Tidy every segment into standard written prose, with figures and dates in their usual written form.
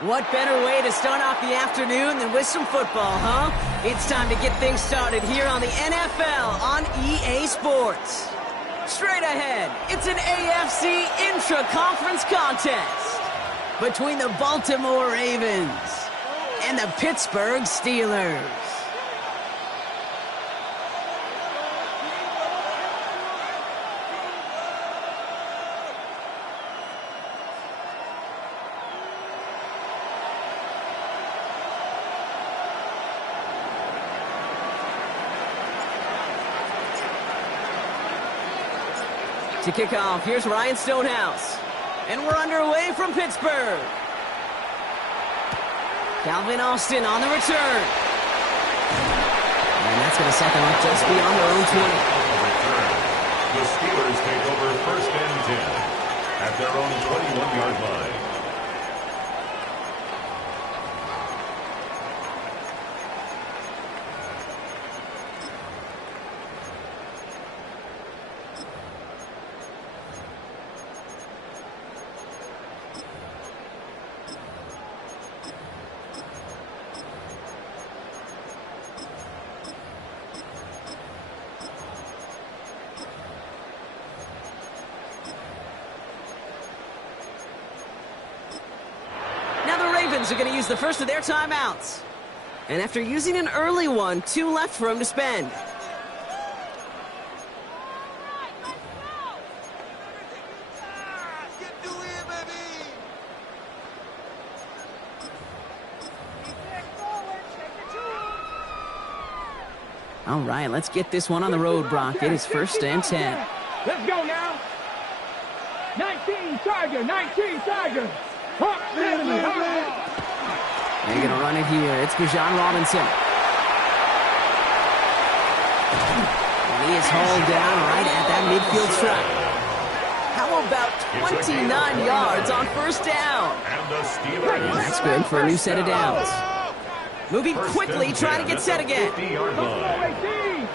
What better way to start off the afternoon than with some football, huh? It's time to get things started here on the NFL on EA Sports. Straight ahead, it's an AFC intra-conference contest between the Baltimore Ravens and the Pittsburgh Steelers. To kick off, here's Ryan Stonehouse. And we're underway from Pittsburgh. Calvin Austin on the return. And that's going to set them up just beyond their own 20. The Steelers take over first and 10 at their own 21-yard line. Are going to use the first of their timeouts. And after using an early one, 2 left for him to spend. All right, let's get this one on the road, Brock. It is first and 10. Let's go now. 19 Tiger, 19 Tiger. Hawk 70. They're going to run it here. It's Bijan Robinson. And he is hauled down right at that midfield stripe. How about 29 yards on first down? And that's good for a new set of downs. Moving quickly, trying to get set again. 18.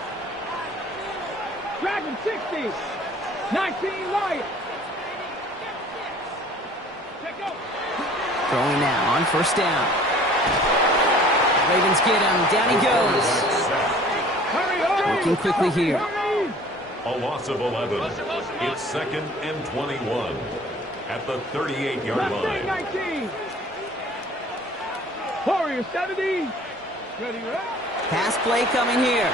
Dragon 60. 19 Lions. Throwing now on first down. Ravens get him. Down he goes. Working quickly here. A loss of 11. It's second and 21 at the 38-yard line. 19. Warrior 70. Ready, right? Pass play coming here.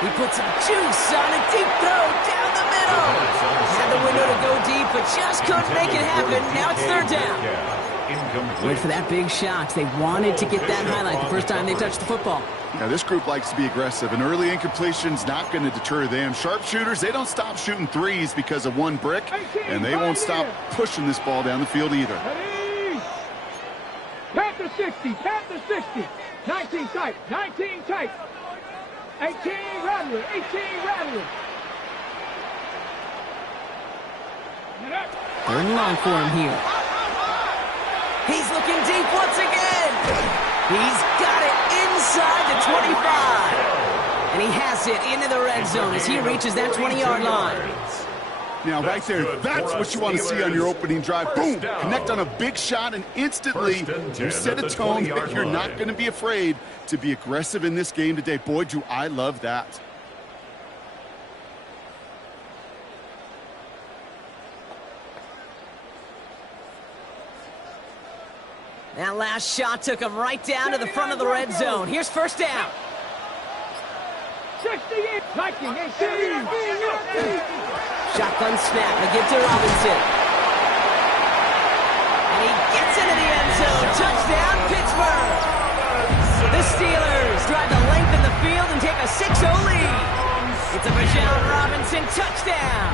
He puts some juice on a deep throw down the middle. Had the window to go deep, but just couldn't make it happen. Now it's third down. Wait for that big shot. They wanted to get that highlight the first time they touched the football. Now, this group likes to be aggressive. An early incompletion's not going to deter them. Sharpshooters, they don't stop shooting threes because of one brick, and they won't stop pushing this ball down the field either. Panther 60, Panther 60. 19 tight, 19 tight. 18 Rattler, 18 Rattler. Third and long for him here. He's looking deep once again. He's got it inside the 25. And he has it into the red zone as he reaches that 20-yard line. Now, right there, that's what you want to see on your opening drive. Boom! Connect on a big shot, and instantly you set a tone that you're not going to be afraid to be aggressive in this game today. Boy, do I love that. That last shot took him right down to the front of the red zone. Here's first down. 68, Viking, 18. Shotgun snap, they give to Robinson. he gets into the end zone. Touchdown, Pittsburgh. The Steelers drive the length in the field and take a 6-0 lead. It's a Bijan Robinson touchdown.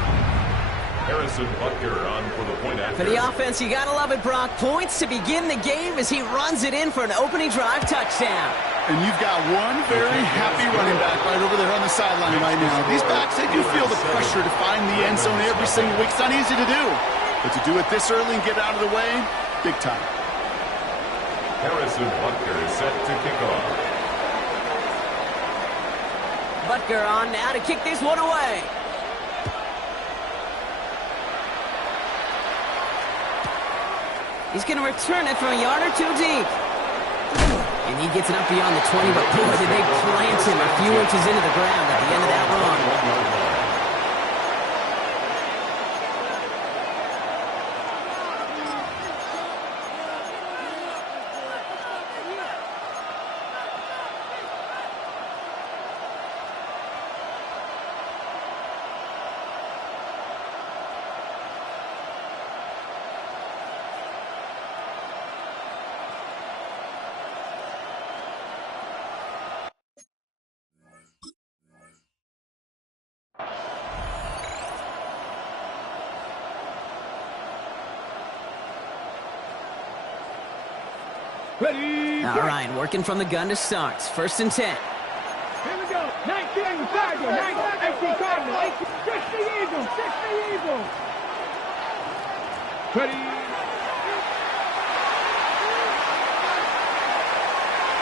Harrison Butker on for the point after. For the offense, you gotta love it, Brock. Points to begin the game as he runs it in for an opening drive touchdown. And you've got one very happy running back right over there on the sideline right now. These backs, they do feel the pressure to find the end zone every single week. It's not easy to do. But to do it this early and get out of the way, big time. Harrison Butker is set to kick off. Butker on now to kick this one away. He's going to return it from a yard or two deep. And he gets it up beyond the 20, but boy, did they plant him a few inches into the ground at the end of that run. Ready. All right, working from the gun to start. 1st and 10. Here we go. 19 Tiger, 18 Cardinal, 60 Eagles, 60 Eagles. Ready.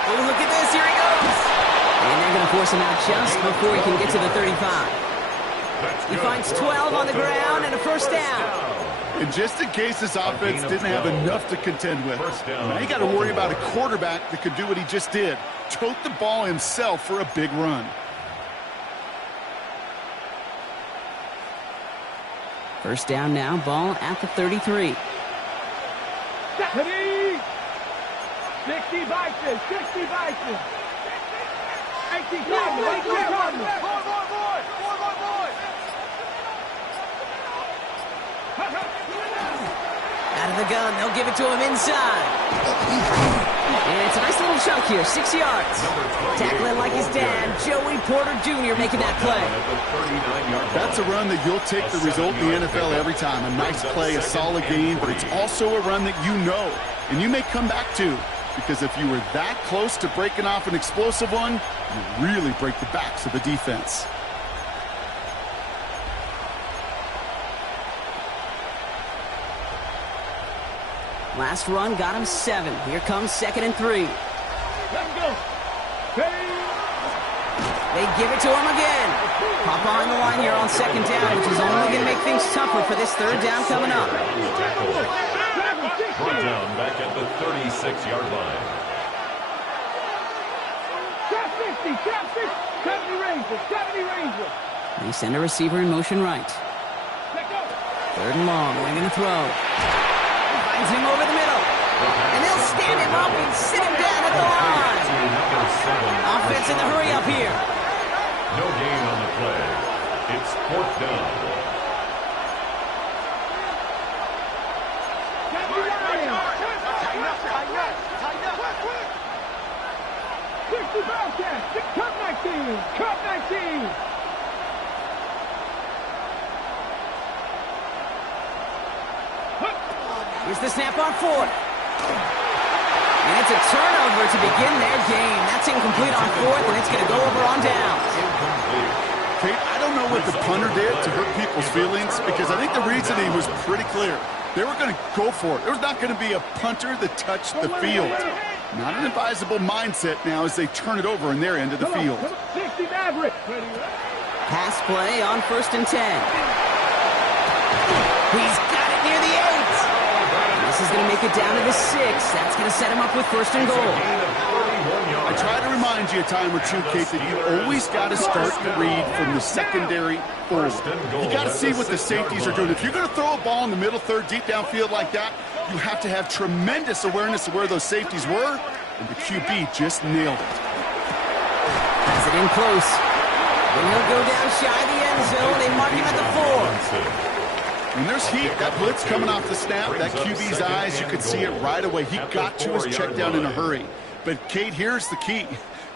Oh, look at this. Here he goes. And they're going to force him out just before he can get to the 35. He finds 12 on the ground and a 1st down. And just in case this offense didn't have enough to contend with, now you got to worry about a quarterback that could do what he just did. Tote the ball himself for a big run. 1st down now, ball at the 33. 60 Vikings, 60 Vikings. 18 Cardinal, 18 Cardinal. Out of the gun, they'll give it to him inside. And it's a nice little chunk here, 6 yards. Tackling like his dad, Joey Porter Jr. making that play. That's a run that you'll take the result in the NFL every time. A nice play, a solid game, but it's also a run that you know, and you may come back to, because if you were that close to breaking off an explosive one, you really break the backs of the defense. Last run got him 7. Here comes 2nd and 3. Let's go. Ready. They give it to him again. Hop on the line here on 2nd down, which is only going to make things tougher for this 3rd down coming up. Brought down back at the 36-yard line. Trap 50, trap 50. 70 Rangers, 70 Rangers. They send a receiver in motion right. Let's go. 3rd and long, wing and throw. Finds him over the middle. And they'll stand him up and sit him down at the line. Offense in the hurry up here. No gain on the play. It's 4th down. 60 Bobcats, cut 19, cut 19. Here's the snap on 4th. And it's a turnover to begin their game. That's incomplete on 4th, and it's going to go over on downs. Kate, I don't know what the punter did to hurt people's feelings, because I think the reasoning was pretty clear. They were going to go for it. There was not going to be a punter that touched the field. Not an advisable mindset now as they turn it over in their end of the field. 60 Maverick. Pass play on 1st and 10. He's got it near the 8. This is going to make it down to the 6. That's going to set him up with 1st and goal. I try to remind you a time or two, Kate, that you always got to start the read from the secondary forward. You got to see what the safeties are doing. If you're going to throw a ball in the middle third, deep downfield like that, you have to have tremendous awareness of where those safeties were, and the QB just nailed it. Has it in close. And he'll go down shy of the end zone. They mark him at the 4. When there's heat, that blitz coming off the snap, that QB's eyes, you could see it right away. He got to his check down in a hurry. But, Kate, here's the key.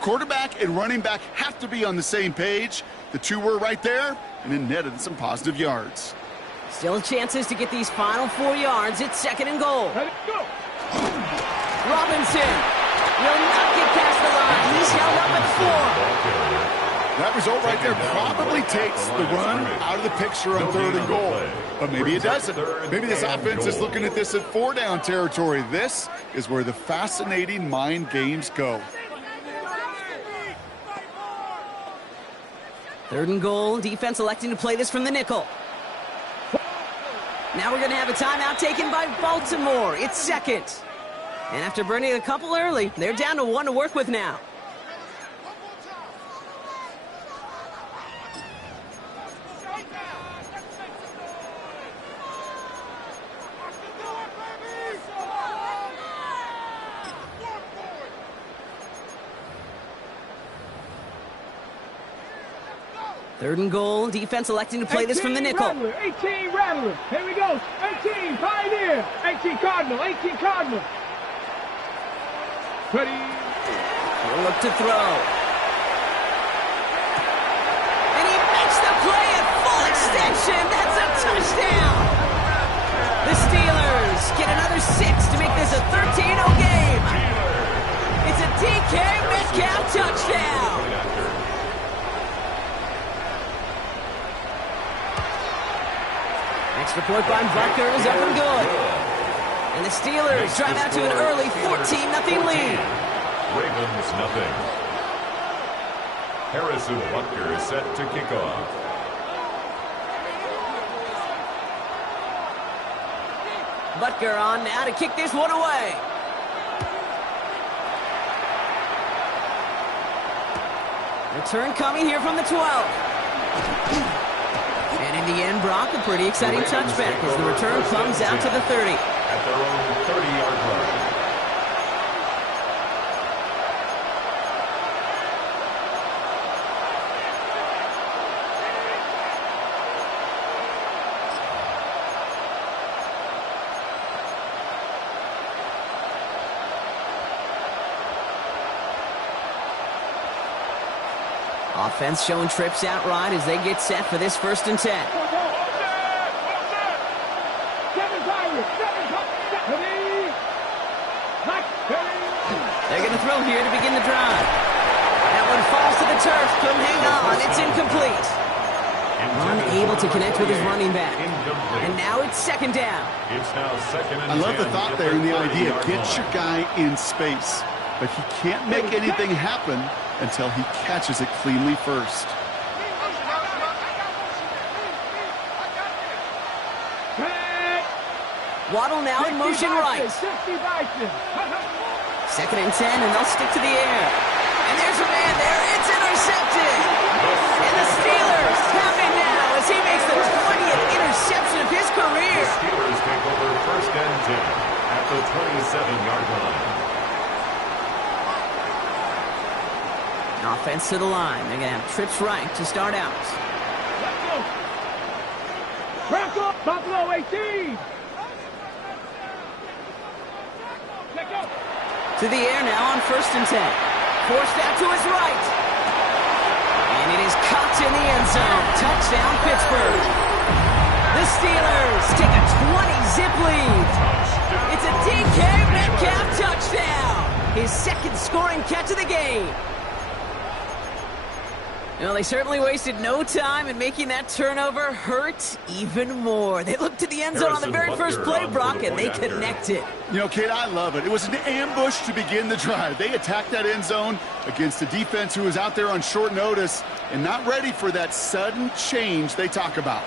Quarterback and running back have to be on the same page. The two were right there, and it netted some positive yards. Still chances to get these final 4 yards. It's 2nd and goal. Ready, go. Robinson will not get past the line. He's held up at 4. That result right there probably takes the run out of the picture on 3rd and goal. But maybe it doesn't. Maybe this offense is looking at this at 4-down territory. This is where the fascinating mind games go. 3rd and goal. Defense electing to play this from the nickel. Now we're going to have a timeout taken by Baltimore. It's 2nd. And after burning a couple early, they're down to 1 to work with now. Third and goal. Defense electing to play this from the nickel. Rattler, 18 Rattler. Here we go. 18 Pioneer. 18 Cardinal. 18 Cardinal. Ready. He'll look to throw. And he makes the play at full extension. That's a touchdown. The Steelers get another 6 to make this a 13-0 game. It's a DK Metcalf touchdown. Extra point by Butker is up and good. And the Steelers drive out to an early 14-0 lead. Ravens nothing. Harrison Butker is set to kick off. Butker on now to kick this one away. Return coming here from the 12. And in the end, Brock, a pretty exciting touchback as the return comes out to the 30. At their own 30-yard line. Offense showing trips out right as they get set for this 1st and 10. They're going to throw here to begin the drive. That one falls to the turf. Couldn't hang on. It's incomplete. Unable to connect with his running back. And now it's 2nd down. It's now 2nd and 10. I love the thought there and the idea. Get your guy in space. But he can't make anything happen until he catches it cleanly first. Waddle now in motion right. 2nd and 10, and they'll stick to the air. And there's a man there. It's intercepted. And the Steelers have it now as he makes the 20th interception of his career. The Steelers take over 1st and 10 at the 27-yard line. Offense to the line. They're going to have trips right to start out. Buffalo 18. To the air now on 1st and 10. Forced out to his right. And it is caught in the end zone. Touchdown, Pittsburgh. The Steelers take a 20-zip lead. It's a DK Metcalf touchdown. His 2nd scoring catch of the game. Well, they certainly wasted no time in making that turnover hurt even more. They looked to the end zone on the very first play, Brock, and they connected. You know, Kate, I love it. It was an ambush to begin the drive. They attacked that end zone against a defense who was out there on short notice and not ready for that sudden change they talk about.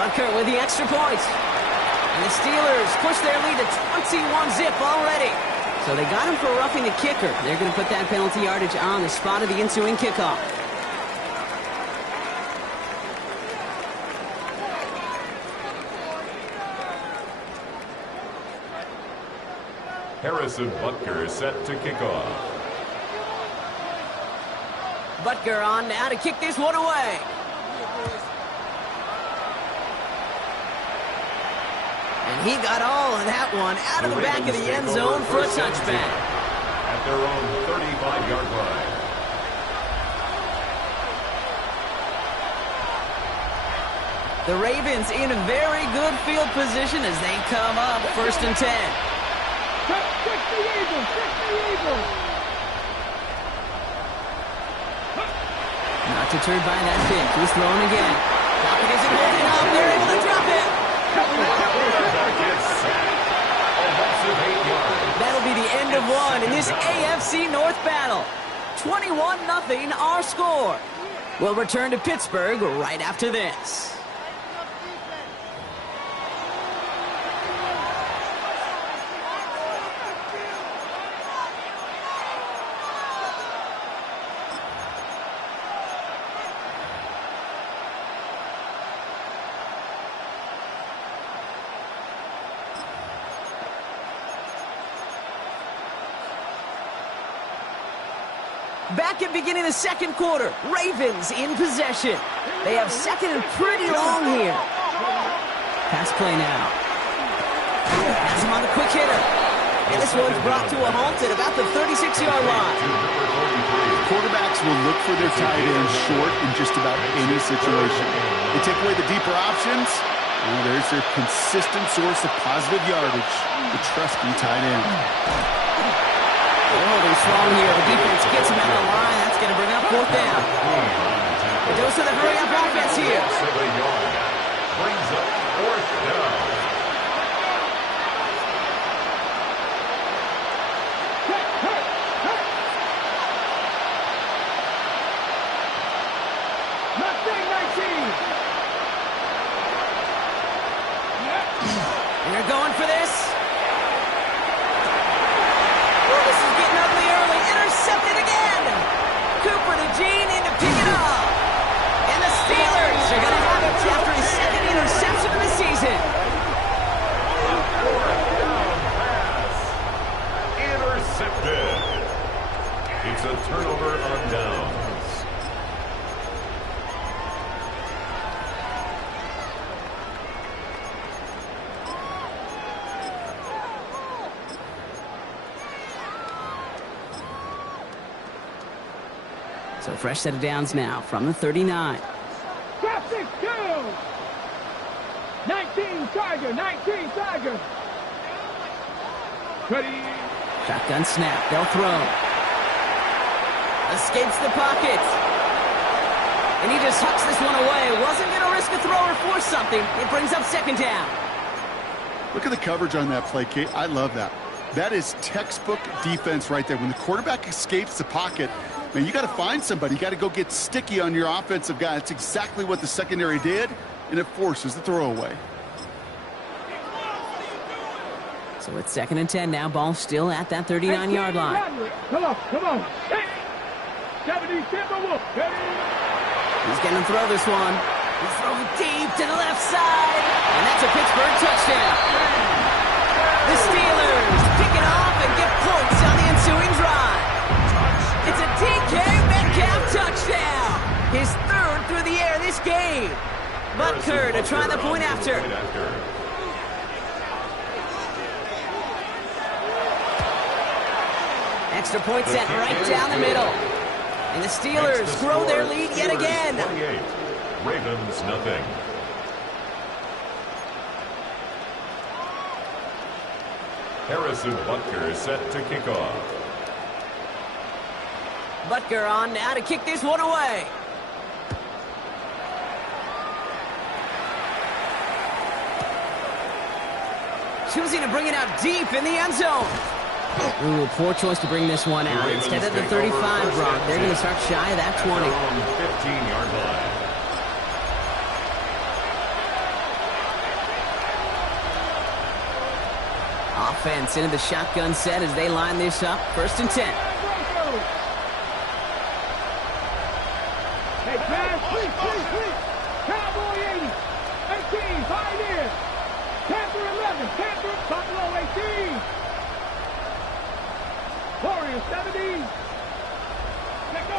Butker with the extra point. And the Steelers push their lead to 21-zip already. So they got him for roughing the kicker. They're going to put that penalty yardage on the spot of the ensuing kickoff. Harrison Butker is set to kick off. Butker on now to kick this one away. And he got all of that one out of the back of the end zone for a touchback. At their own 35-yard line. The Ravens in very good field position as they come up 1st and 10. Fix the Eagles! Fix the Eagles! Not deterred by that pick. He's throwing again. Pocket isn't holding up. They're able to drop it. That'll be the end of one in this AFC North battle. 21-0 our score. We'll return to Pittsburgh right after this. Back at beginning of the second quarter. Ravens in possession. They have second and pretty long here. Pass play now. Has him on the quick hitter. And this one's brought to a halt at about the 36-yard line. Quarterbacks will look for their tight end short in just about any situation. They take away the deeper options. Well, there's their consistent source of positive yardage, the trusty tight end. They're holding strong here. The defense gets him out of the line. That's going to bring up 4th down. The dose of the hurry-up offense here. Brings up 4th down. And they're going for this. This is getting ugly early. Intercepted again. Cooper to Gene in to pick it up. And the Steelers are going to have it after his second interception of the season. Intercepted. It's a turnover on downs. So fresh set of downs now from the 39. Traffic down! 19 Tiger, 19 Tiger. Ready. Shotgun snap. They'll throw. Escapes the pocket. And he just hucks this one away. Wasn't going to risk a throw or force something. It brings up 2nd down. Look at the coverage on that play, Kate. I love that. That is textbook defense right there. When the quarterback escapes the pocket, man, you got to find somebody. You got to go get sticky on your offensive guy. That's exactly what the secondary did, and it forces the throwaway. So it's 2nd and 10 now. Ball still at that 39-yard line. Come on, come on. 70 Timberwolves. He's going to throw this one. He's throwing deep to the left side. And that's a Pittsburgh touchdown. The Steelers pick it off and get points on the ensuing drive. It's a DK Metcalf touchdown. His 3rd through the air this game. Butker to try the point after. Extra point set right down the middle. And the Steelers grow their lead yet again. 28. Ravens nothing. Harrison Butker set to kick off. Butker on now to kick this one away. Choosing to bring it out deep in the end zone. Ooh, poor choice to bring this one out. Instead of the 35 block, they're going to start shy of that 20. 15-yard line. Offense into the shotgun set as they line this up. 1st and 10. Hey, pass, please. Cowboy 80. 18, Pioneer. Panther 11. Panther, Buffalo 18. Warriors 17. Let go.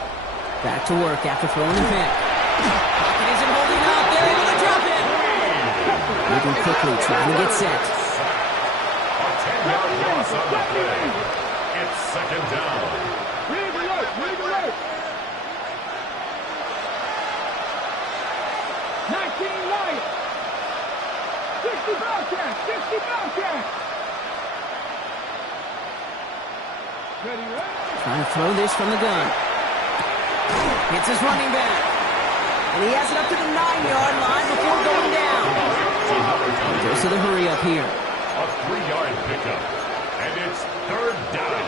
Back to work after throwing the pick. Pocket isn't holding up. They're able to drop it. Moving quickly, trying to get set. A 10-yard loss on the play. It's second down. Read alert, read alert. 19 Lions. 60 Bobcats, 60 Bobcats. Ready, ready. Trying to throw this from the gun. Hits his running back. And he has it up to the 9-yard line before going down. He goes to the hurry up here. A 3-yard pickup. And it's third down.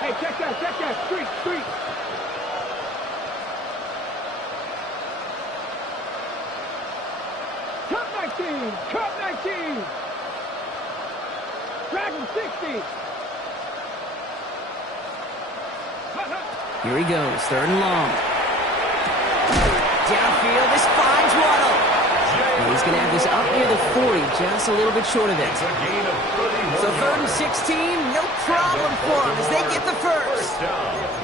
Hey, check that. Street. Cup 19. Dragon 60. Here he goes, third and long. Downfield, this finds Waddle. And he's going to have this up near the 40, just a little bit short of it. It's a gain of 31. So third and 16, no problem for him as they get the first.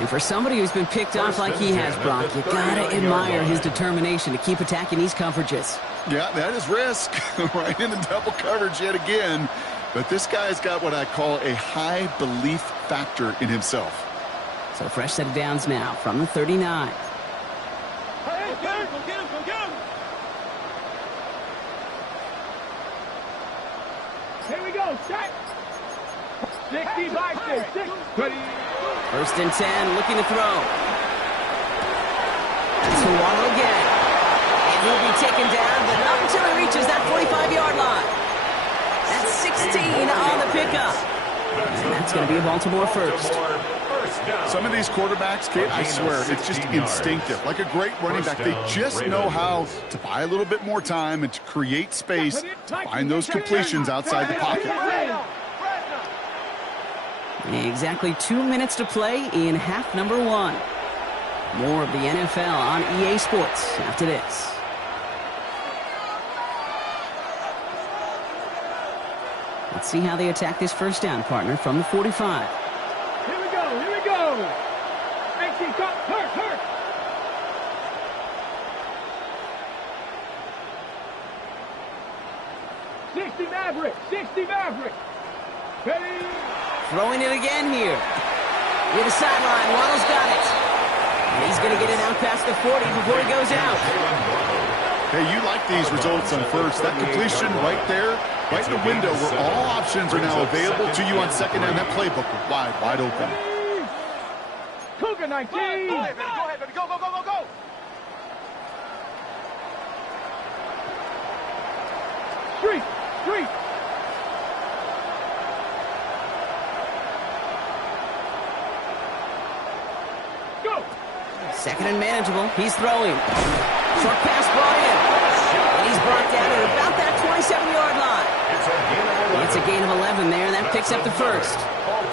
And for somebody who's been picked off like he has, Brock, you got to admire his determination to keep attacking these coverages. Yeah, that is risk. Right in the double coverage yet again. But this guy's got what I call a high belief factor in himself. So fresh set of downs now from the 39. Hey, go get him. Here we go, set. 60 by 6. Ready. First and 10, looking to throw. That's for Waddle again. And he'll be taken down, but not until he reaches that 45-yard line. That's 16 on the pickup. And that's going to be a Baltimore first. Some of these quarterbacks, Kate, I swear, it's just instinctive. Like a great running back, they just know how to buy a little bit more time and to create space, to find those completions outside the pocket. Exactly 2 minutes to play in half number 1. More of the NFL on EA Sports after this. Let's see how they attack this first down, partner, from the 45. Here we go. 18 cut, hurt. Sixty Maverick. Ready. Throwing it again here. Near the sideline, Waddle's got it. And he's going to get it out past the 40 before he goes out. Hey, you like these results on first. That completion right there, right in the window where all options are now available to you on second down. That playbook wide open. Cougar 19. Go ahead, baby. Go. Street. Go. Second and manageable. He's throwing. Short pass brought in. And he's brought down at about that 27-yard line. It's a gain of 11 there, and that picks up the first.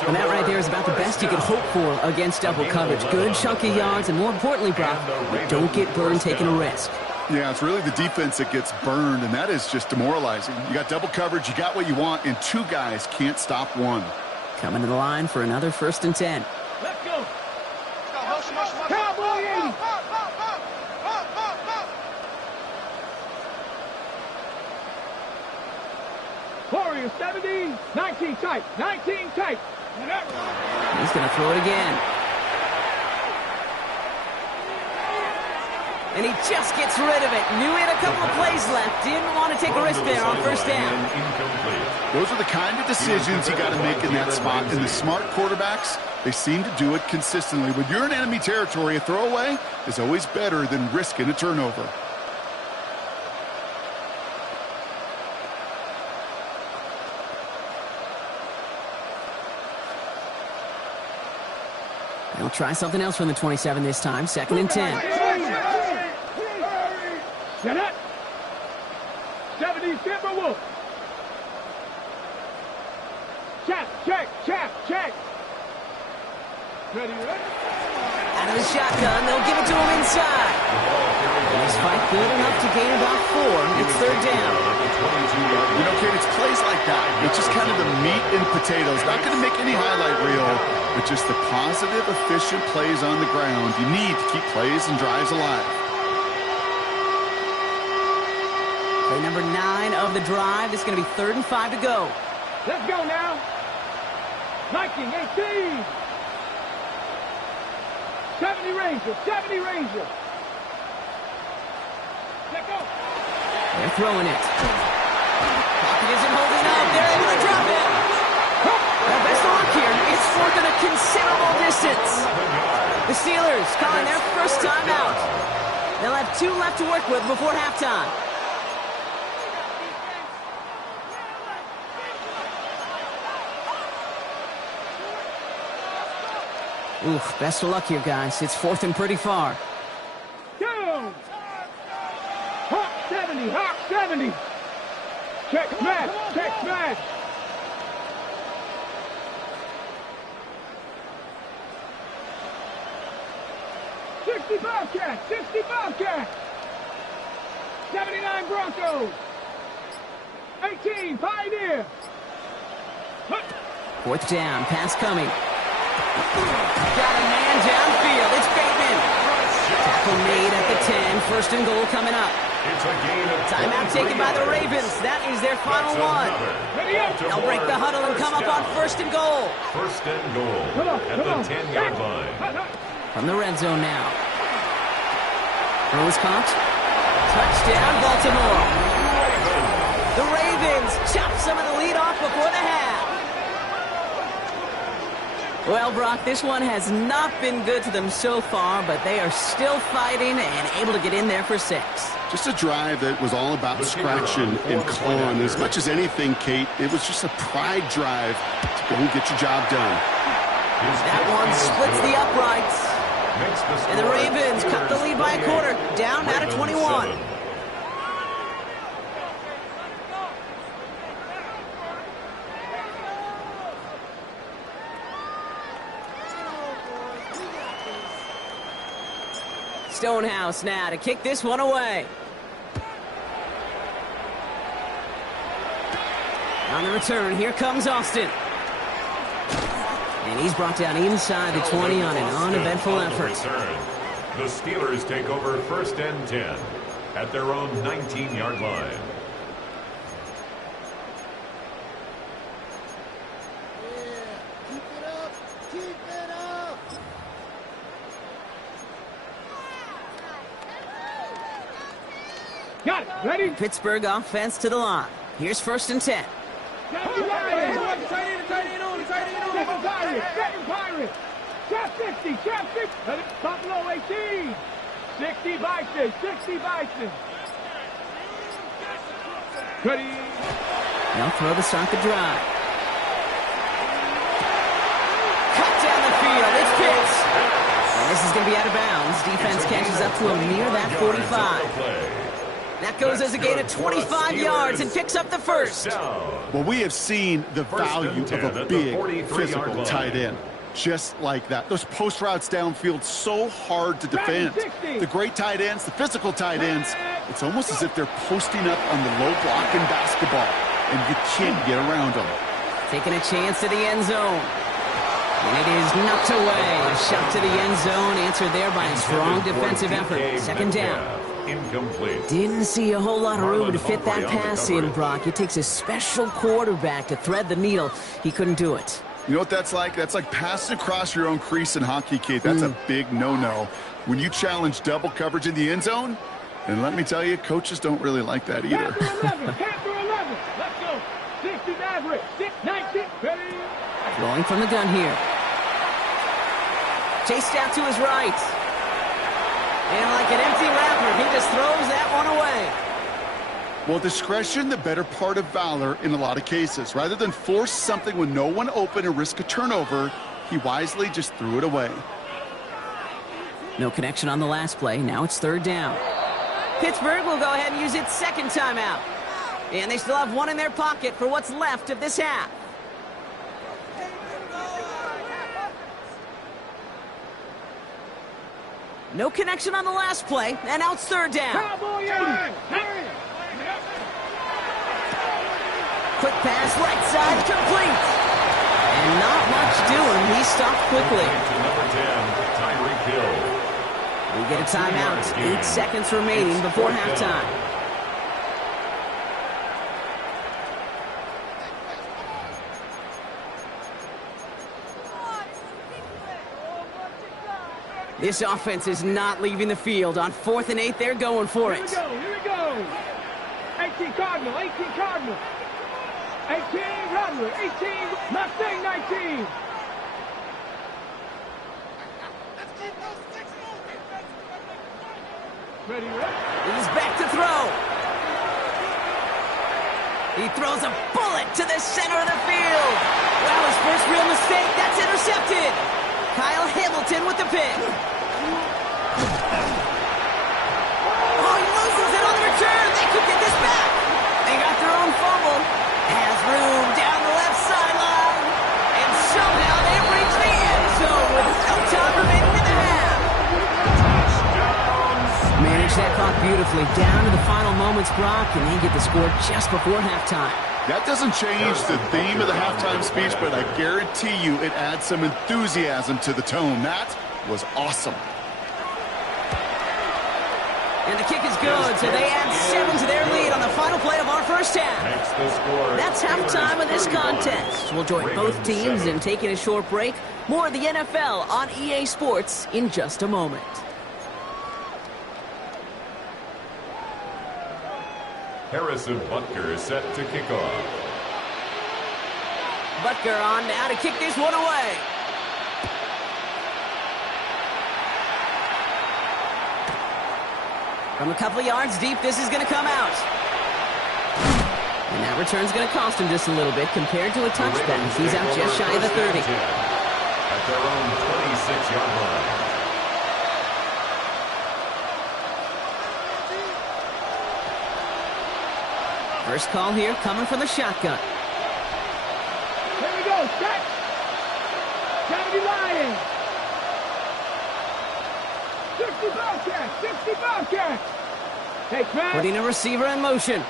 And that right there is about the best you could hope for against double coverage. Good chunky yards, and more importantly, Brock, don't get burned taking a risk. Yeah, it's really the defense that gets burned, and that is just demoralizing. You got double coverage, you got what you want, and two guys can't stop one. Coming to the line for another first and 10. Let's go. Cowboy 80. Warrior 70. 19 tight. He's going to throw it again. And he just gets rid of it. Knew he had a couple of plays left. Didn't want to take a risk there on first down. Those are the kind of decisions you got to make in that spot. And the smart quarterbacks, they seem to do it consistently. When you're in enemy territory, a throwaway is always better than risking a turnover. They'll try something else from the 27 this time. Second and 10. Get it. 70 Timberwolves. Check. Ready. Out of the shotgun, they'll give it to him inside. And this fight good enough to gain about 4. It's third down. You know, kid, it's plays like that. It's just kind of the meat and potatoes. Not going to make any highlight reel, but just the positive, efficient plays on the ground. You need to keep plays and drives alive. Play number 9 of the drive. This is going to be 3rd and 5 to go. Let's go now. 19, 18. 70 Rangers, 70 Rangers. Let go. They're throwing it. Pocket isn't holding up. They're able to drop it. Well, best of luck here. It's fourth and a considerable distance. The Steelers calling their first timeout. They'll have 2 left to work with before halftime. Oof, best of luck here, guys. It's 4th and pretty far. Go! Hawk 70, Hawk 70. Check smash, check smash. Bobcat, 60 Bobcat. 79 Broncos. 18 Pioneer. 4th down, pass coming. Got a man downfield. It's Bateman. Tackle made at the 10. 1st and goal coming up. It's a gain of Timeout taken by the Ravens. That is their final one. They'll break the huddle and come up on 1st and goal. 1st and goal at the 10-yard line. From the red zone now. Throws caught. Touchdown, Baltimore. The Ravens chop some of the lead off before the half. Well, Brock, this one has not been good to them so far, but they are still fighting and able to get in there for 6. Just a drive that was all about scratching and clawing. As much as anything, Kate, it was just a pride drive to go and get your job done. That one splits the uprights. And the Ravens cut the lead by a quarter, down now to 21. Stonehouse now to kick this one away. On the return, here comes Austin. And he's brought down inside the 20 on an uneventful effort. The Steelers take over 1st and 10 at their own 19-yard line. Keep it up! Keep it up! Got it. Ready? Pittsburgh offense to the line. Here's 1st and 10. Second Pirate. Trap 60, trap 60. Buffalo 18. 60 Bison, 60 Bison. Ready? They'll throw to start the drive. Cut down the field. It's Pitts. And this is going to be out of bounds. Defense catches up to him near that 45. That goes as a gain of 25 yards and picks up the 1st. Well, we have seen the value of a big physical tight end. Just like that. Those post routes downfield, so hard to defend. The great tight ends, the physical tight ends, it's almost as if they're posting up on the low block in basketball, and you can't get around them. Taking a chance to the end zone. And it is knocked away. A shot to the end zone, answered there by a strong defensive effort. 2nd down. Incomplete. Didn't see a whole lot of room to fit that pass in, Brock. It takes a special quarterback to thread the needle. He couldn't do it. You know what that's like? That's like passing across your own crease in hockey, Kate. That's a big no-no. When you challenge double coverage in the end zone, and let me tell you, coaches don't really like that either. Panther 11. Let's go. 60 Maverick. 19. Ready? Rolling from the gun here. Chased out to his right. And like an empty wrapper, he just throws that one away. Well, discretion, the better part of valor in a lot of cases. Rather than force something with no one open and risk a turnover, he wisely just threw it away. No connection on the last play. Now it's 3rd down. Pittsburgh will go ahead and use its 2nd timeout. And they still have one in their pocket for what's left of this half. No connection on the last play, and now it's 3rd down. Cowboy 80. Quick pass, right side, complete. And not much doing. He stopped quickly. We get a timeout. 8 seconds remaining before halftime. This offense is not leaving the field. On 4th and 8, they're going for it. Here we go. 18 Cardinal, 18 Cardinal. 18 Rattler, 18 Mustang, 19. Ready, He's back to throw. He throws a bullet to the center of the field. Wow, his first real mistake. That's intercepted. Kyle Hamilton with the pick. Oh, he loses it on the return. They could get this back. They got their own fumble. Has room down the left sideline. And somehow they reach the end zone with no time remaining in the half. Manage that clock beautifully down to the final moments, Brock, and they get the score just before halftime. That doesn't change the theme of the halftime speech, but I guarantee you it adds some enthusiasm to the tone. That was awesome. And the kick is good, so they add 7 to their lead on the final play of our first half. That's halftime of this contest. We'll join both teams in taking a short break. More of the NFL on EA Sports in just a moment. Harrison Butker is set to kick off. Butker on now to kick this one away. From a couple of yards deep, this is going to come out. And that return's going to cost him just a little bit compared to a touchback. He's out just shy of the 30. At their own 26-yard line. First call here coming from the shotgun. Here we go, set. 70 Lions. 60 Bobcats, 60 Bobcats. Hey, Trav. Putting a receiver in motion.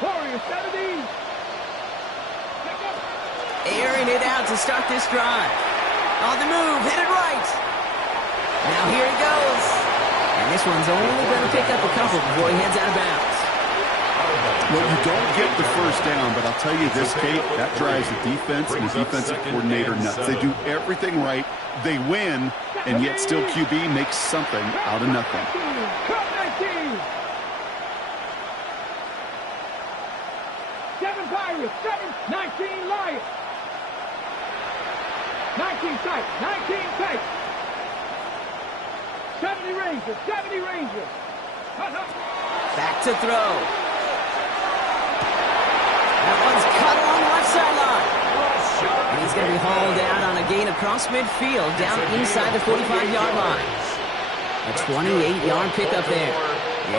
Warrior 70. Airing it out to start this drive. On the move, headed right. Now here he goes. And this one's only going to pick up a couple before he heads out of bounds. Well, you don't get the first down, but I'll tell you this, Kate, that drives the defense and the defensive coordinator nuts. They do everything right. They win, and yet still QB makes something out of nothing. 7 Pirates, 19 Lions. 19 tight, 19 tight. 70 Rangers, 70 Rangers. Back to throw. That one's cut along the left sideline. And he's going to be hauled out on a gain across midfield down inside the 45-yard line. A 28-yard pickup there.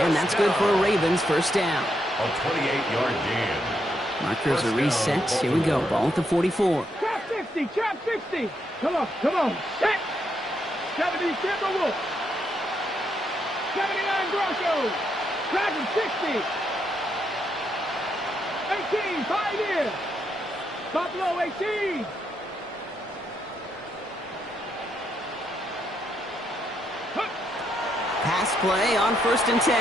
And that's good for a Ravens first down. A 28-yard gain. Markers are reset. Here we go. Ball at the 44. Trap 60, trap 60. Come on, come on. Set. 70 Timberwolves. 79 Broncos. Dragon 60. 18 Pioneers. Buffalo 18. Pass play on 1st and 10.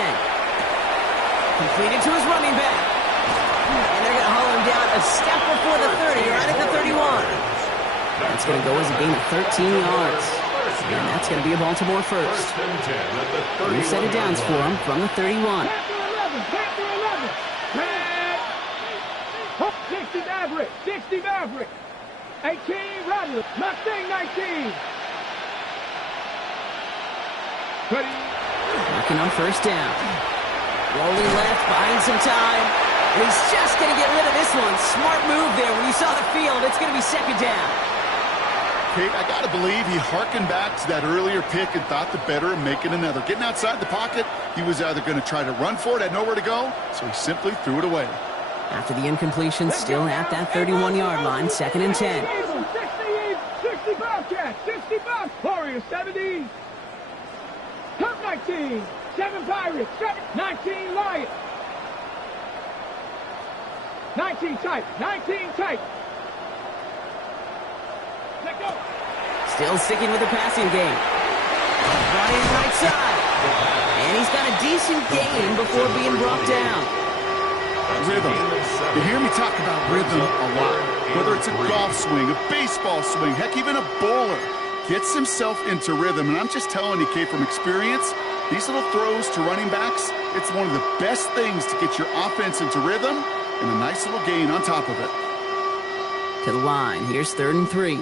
Completed to his running back. And they're going to haul him down a step before the 30, right at the 31. That's going to go as a gain of 13 yards. And that's going to be a Baltimore first. New set of downs for him from the 31. Panther 11. Red. 60 Maverick. 60 Maverick. 18 Rattler. Mustang 19. Working on first down. Rolling left, buying some time. And he's just going to get rid of this one. Smart move there. When you saw the field, it's going to be second down. Kate, I got to believe he hearkened back to that earlier pick and thought the better of making another. Getting outside the pocket, he was either going to try to run for it, had nowhere to go, so he simply threw it away. After the incompletion, still at that 31-yard line, 2nd and 10. 60 Bobcats, 60 Bobcats. Warriors 70. Top 19. 7 Pirates, 19 Lions. 19 tight, 19 tight. Let go. Still sticking with the passing game. Brought in right side. And he's got a decent gain before being brought down. Rhythm. You hear me talk about rhythm a lot. Whether it's a golf swing, a baseball swing, heck, even a bowler. gets himself into rhythm. And I'm just telling you, Kate, from experience, these little throws to running backs, it's one of the best things to get your offense into rhythm and a nice little gain on top of it. To the line. Here's 3rd and 3.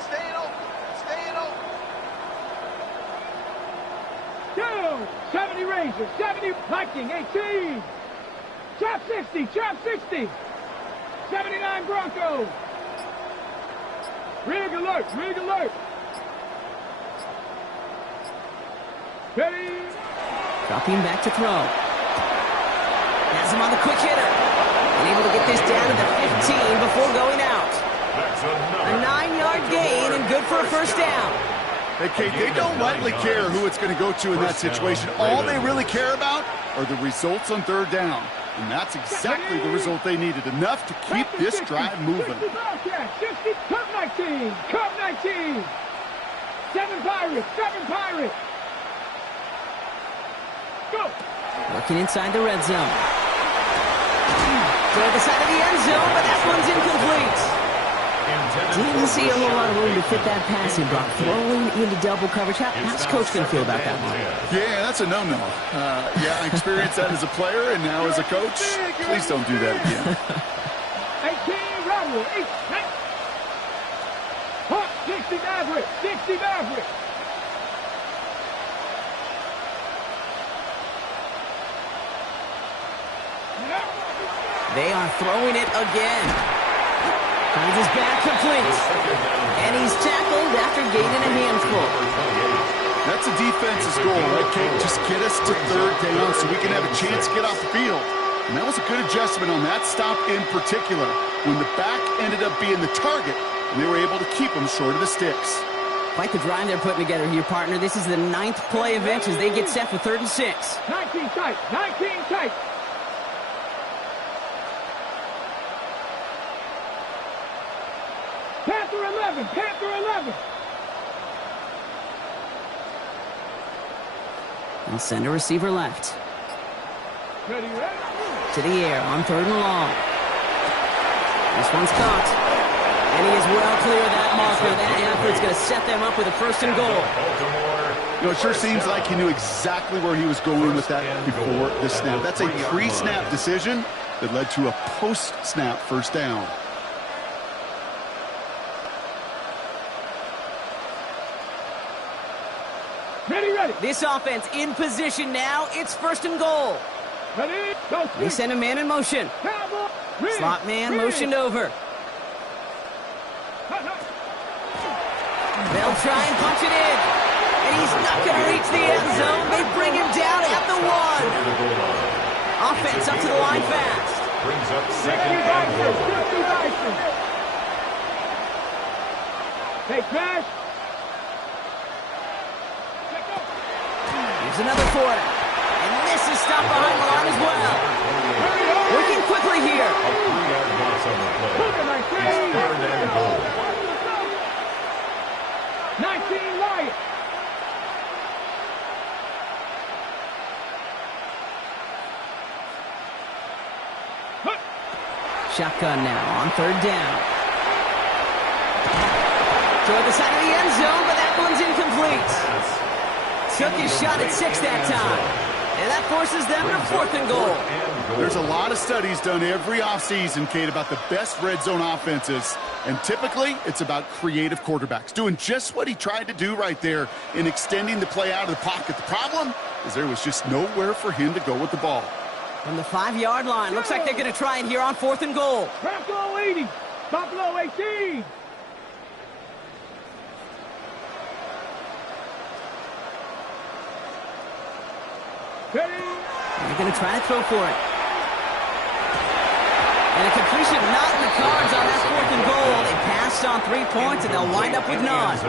Staying open. Staying open. 70 Rangers, 70 Viking, 18. Trap 60, trap 60. 79 Broncos. Rig alert, rig alert. Ready. Dropping back to throw. Has him on the quick hitter. And able to get this down to the 15 before going out. A 9-yard gain and good for a first down. Hey, Kate, they don't rightly care who it's going to go to in that situation. All they really care about are the results on 3rd down. And that's exactly the result they needed. Enough to keep this drive moving. 60 Cup 19, Cup 19. 7 Pirates, 7 Pirates. Go. Working inside the red zone. Toward the side of the end zone, but that one's incomplete. Didn't see a whole lot of room to fit that passing block. Throwing into double coverage. How's Coach going to feel about that one? Yeah, that's a no-no. Yeah, I experienced that as a player and now as a coach. Please don't do that again. 18 Rodwell, 60 Maverick, 60 Maverick. They are throwing it again. Finds his back complete. And he's tackled after gaining a handful. That's a defense's goal, right, Kate? Just get us to 3rd down so we can have a chance to get off the field. And that was a good adjustment on that stop in particular, when the back ended up being the target, and they were able to keep him short of the sticks. Quite the drive they're putting together here, partner. This is the 9th play of inches. They get set for 3rd and 6. 19 tight, 19 tight. Panther 11, Panther 11. They'll send a receiver left. Ready, ready. To the air on 3rd and long. This one's caught. And he is well clear of that marker. That effort's going to set them up with a 1st and goal. You know, it sure seems like he knew exactly where he was going with that before the snap. That's a pre-snap decision that led to a post-snap 1st down. Ready, ready. This offense in position now. It's 1st and goal. Ready, go. They send a man in motion. Cowboy. Rig, Slot man rig. motioned over. They'll try and punch it in. And he's not going to reach the end zone. They bring him down at the 1. Offense up to the line fast. Brings up 60 2nd and goal. Bison. Take pass. Here's another quarter. And this is stopped behind the line as well. Working quickly here. A 3-yard loss on the play. It's 3rd and goal. 19 Lions. Shotgun now on 3rd down. Toward the side of the end zone, but that one's incomplete. Took his shot at 6 that time. And that forces them to 4th and goal. There's a lot of studies done every offseason, Kate, about the best red zone offenses. And typically, it's about creative quarterbacks, doing just what he tried to do right there in extending the play out of the pocket. The problem is there was just nowhere for him to go with the ball. From the 5-yard line, looks like they're going to try it here on 4th and goal. Buffalo 80. Buffalo 18. Ready. They're going to try to throw for it. And a completion not in the cards on that 4th and goal. They passed on 3 points, and they'll wind up with none.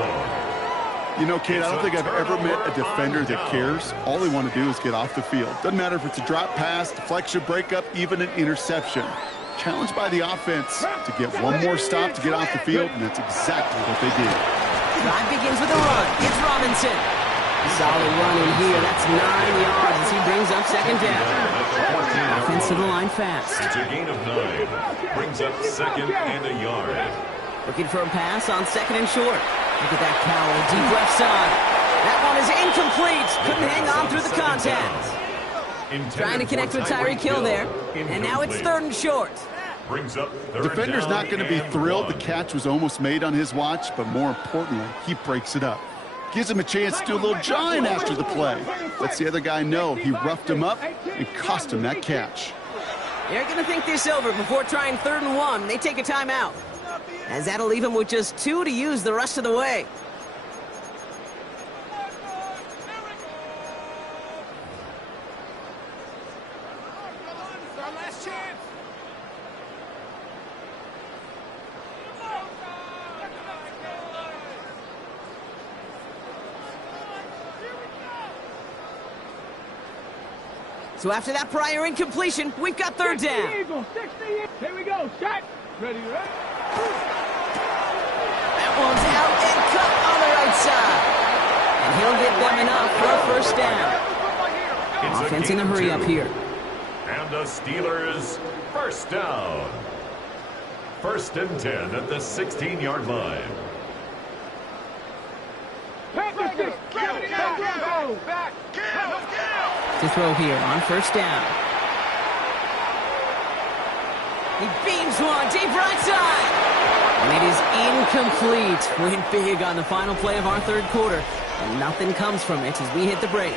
You know, Kate, I don't think I've ever met a defender that cares. All they want to do is get off the field. Doesn't matter if it's a drop pass, deflection, breakup, even an interception. Challenged by the offense to get one more stop to get off the field, and that's exactly what they did. Drive begins with a run. It's Robinson. Solid run in here. That's 9 yards as he brings up 2nd down. Offense to the line fast. It's a gain of 9. Brings up 2nd and a yard. Looking for a pass on 2nd and short. Look at that power, deep left side. That one is incomplete. Couldn't hang on through the contact. Trying to connect with Tyreek Hill there. And now it's 3rd and short. Brings up Defender's not going to be thrilled the catch was almost made on his watch, but more importantly, he breaks it up. Gives him a chance to do a little jawing after the play. Lets the other guy know he roughed him up and cost him that catch. They're going to think this over before trying 3rd and 1. They take a timeout, as that'll leave him with just 2 to use the rest of the way. So after that prior incompletion, we've got 3rd down. Here we go. Shot. Ready, ready. That one's out and cut on the right side. And he'll get them enough for a 1st down. Offense in a hurry up here. And the Steelers 1st down. 1st and 10 at the 16-yard line. To throw here on 1st down. He beams one deep right side. And it is incomplete. Went big on the final play of our 3rd quarter. And nothing comes from it as we hit the break.